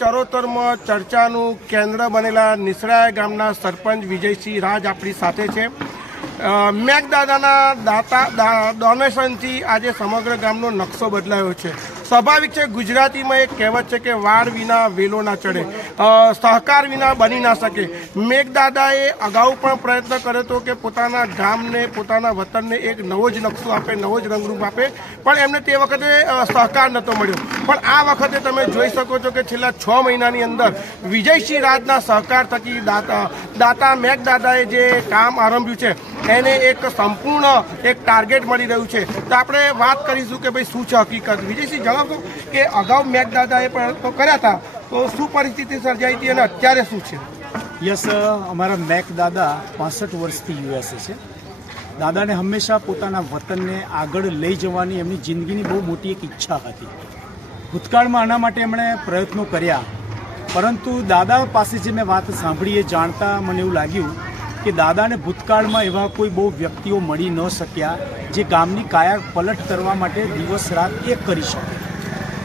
ચરોતરમાં ચર્ચાનું કેન્દ્ર બનેલા નિસરાયા ગામના સરપંચ વિજયસિંહ રાજ આપણી સાથે છે. મેઘદાદાના દાતા ડોનેશનથી આજે સમગ્ર ગામનો નકશો બદલાયો છે. સ્વાભાવિક છે, ગુજરાતીમાં એક કહેવત છે કે વાડ વિના વેલો ના ચડે. સહકાર વિના બની ના શકે. મેઘદાદાએ અગાઉ પણ પ્રયત્ન કર્યો હતો કે પોતાના ગામને, પોતાના વતનને એક નવો જ નકશો આપે, નવો જ રંગરૂપ આપે. પણ એમને તે વખતે સહકાર નહોતો મળ્યો. પણ આ વખતે તમે જોઈ શકો છો કે છેલ્લા છ મહિનાની અંદર વિજયસિંહ રાજના સહકાર થકી દાતા દાતા મેઘદાદાએ જે કામ આરંભ્યું છે, એને એક સંપૂર્ણ એક ટાર્ગેટ મળી રહ્યું છે. તો આપણે વાત કરીશું કે ભાઈ શું છે હકીકત. વિજયસિંહ, જણાવશો કે અગાઉ મેઘદાદાએ પ્રયત્નો કર્યા હતા. તો શું પરિસ્થિતિ સર્જાઈ હતી અને અત્યારે શું છે? યસ અમારા મેઘદાદા પાસઠ વર્ષથી યુએસએ છે. દાદાને હંમેશા પોતાના વતનને આગળ લઈ જવાની એમની જિંદગીની બહુ મોટી એક ઈચ્છા હતી. ભૂતકાળમાં આના માટે એમણે પ્રયત્નો કર્યા. પરંતુ દાદા પાસે જે મેં વાત સાંભળી એ જાણતા મને એવું લાગ્યું કે દાદાને ભૂતકાળમાં એવા કોઈ બહુ વ્યક્તિઓ મળી ન શક્યા જે ગામની કાયા પલટ કરવા માટે દિવસ રાત એક કરી શકે.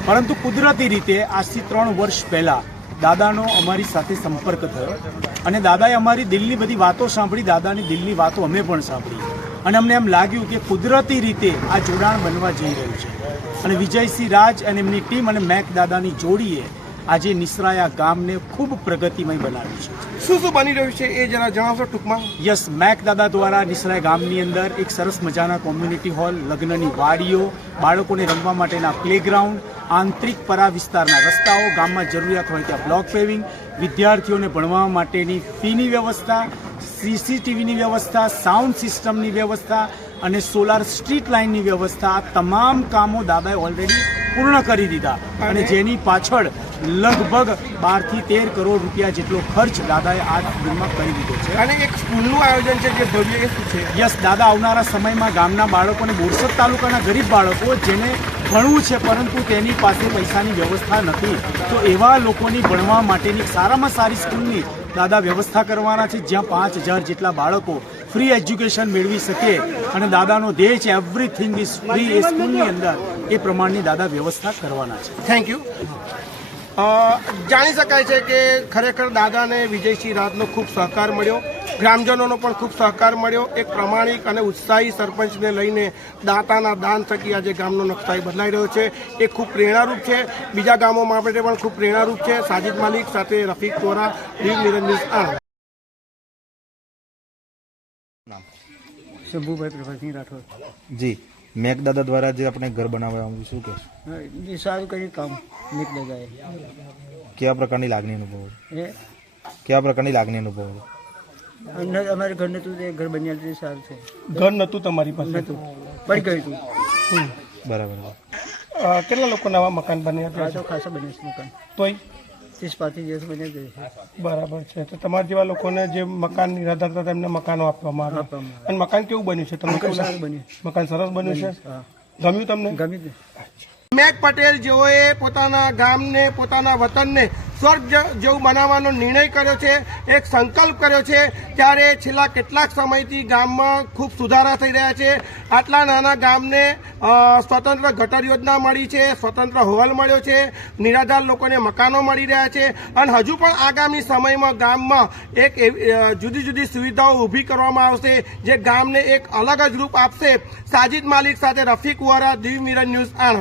પરંતુ કુદરતી રીતે આજથી ત્રણ વર્ષ પહેલાં દાદાનો અમારી સાથે સંપર્ક થયો અને દાદાએ અમારી દિલની બધી વાતો સાંભળી, દાદાની દિલની વાતો અમે પણ સાંભળી. અને અમને એમ લાગ્યું કે કુદરતી રીતે આ જોડાણ બનવા જઈ રહ્યું છે. અને વિજયસિંહ રાજ અને એમની ટીમ અને મેક દાદાની જોડીએ આજે નિસરાયા ગામને ખૂબ પ્રગતિમય બનાવ્યું છે. શું શું બની રહ્યું છે એ જરા જણાવશો ટૂંકમાં? યસ મેક દાદા દ્વારા નિસરાય ગામની અંદર એક સરસ મજાના કોમ્યુનિટી હોલ લગ્નની વાડીઓ બાળકોને રમવા માટેના પ્લેગ્રાઉન્ડ આંતરિક પરા વિસ્તારના રસ્તાઓ ગામમાં જરૂરિયાત હોય ત્યાં બ્લોક પેવિંગ વિદ્યાર્થીઓને ભણવા માટેની ફીની વ્યવસ્થા સીસીટીવીની વ્યવસ્થા સાઉન્ડ સિસ્ટમની વ્યવસ્થા અને સોલાર સ્ટ્રીટ લાઇનની વ્યવસ્થા આ તમામ કામો દાદાએ ઓલરેડી પૂર્ણ કરી દીધા. અને જેની પાછળ લગભગ બારથી તેર કરોડ રૂપિયા જેટલો ખર્ચ દાદાએ આ સ્કૂલમાં કરી દીધો છે. અને એક સ્કૂલનું આયોજન છે જે ભવ્ય છે? યસ દાદા આવનારા સમયમાં ગામના બાળકોને બોરસદ તાલુકાના ગરીબ બાળકો જેને ભણવું છે પરંતુ તેની પાસે પૈસાની વ્યવસ્થા નથી તો એવા લોકોની ભણવા માટેની સારામાં સારી સ્કૂલની દાદા વ્યવસ્થા કરવાના છે, જ્યાં પાંચ હજાર જેટલા બાળકો ફ્રી એજ્યુકેશન મેળવી શકે. અને દાદાનો ધ્યેય છે એવરીથિંગ ઇઝ ફ્રી એ સ્કૂલની અંદર એ પ્રમાણની દાદા વ્યવસ્થા કરવાના છે. થેન્ક યુ જાણી શકાય છે કે ખરેખર દાદાને વિજયસિંહ રાજનો ખૂબ સહકાર મળ્યો. ગ્રામજનોનો પણ ખૂબ સહકાર મળ્યો. એક પ્રમાણિક અને ઉત્સાહી સરપંચને લઈને દાતાના દાન થકી આજે ગામનો નકશાઈ બદલાઈ રહ્યો છે. એ ખૂબ પ્રેરણારૂપ છે. બીજા ગામો માટે પણ ખૂબ પ્રેરણારૂપ છે. સાજિદ માલિક સાથે રફીક ચોરા દીવ નિરંજન આણંદ. શંભુભાઈ પ્રભાસિંહ રાઠોડ. જી. મેઘદાદા દ્વારા જે આપણે ઘર બનાવવા આવ્યું શું કહેશો? સારું કર્યું કામ નીક દાદાએ. કેવા પ્રકારની લાગણી અનુભવો? છો? કયા કેવા પ્રકારની લાગણી અનુભવો? છો? અમારે ઘર નતું તે ઘર બન્યા તે સારું છે. ઘર નહોતું તમારી પાસે? નતું. પડી ગયું હતું બરાબર કેટલા લોકો નવા મકાન બન્યા ખાસા બન્યા છે મકાન. તોય? ત્રીસ પાંત્રીસ દિવસ બન્યા જ બરાબર છે. તો તમારા જેવા લોકોને જે મકાન નિરાધારતા તેમને મકાનો આપવામાં આવે. અને મકાન કેવું બન્યું છે? તમને કેવું બન્યું. મકાન સરસ બન્યું છે? ગમ્યું તમને? ગમ્યું. મેઘ પટેલ જેઓએ પોતાના ગામને પોતાના વતનને સ્વર્ગ જેવું બનાવવાનો નિર્ણય કર્યો છે, એક સંકલ્પ કર્યો છે, ત્યારે છેલ્લા કેટલાક સમયથી ગામમાં ખૂબ સુધારા થઈ રહ્યા છે. આટલા નાના ગામને સ્વતંત્ર ગટર યોજના મળી છે, સ્વતંત્ર હોલ મળ્યો છે, નિરાધાર લોકોને મકાનો મળી રહ્યા છે. અને હજુ પણ આગામી સમયમાં ગામમાં એક જુદી જુદી સુવિધાઓ ઊભી કરવામાં આવશે, જે ગામને એક અલગ જ રૂપ આપશે. સાજિદ માલિક સાથે રફીક વોરા દિવ મિરન ન્યૂઝ આણંદ.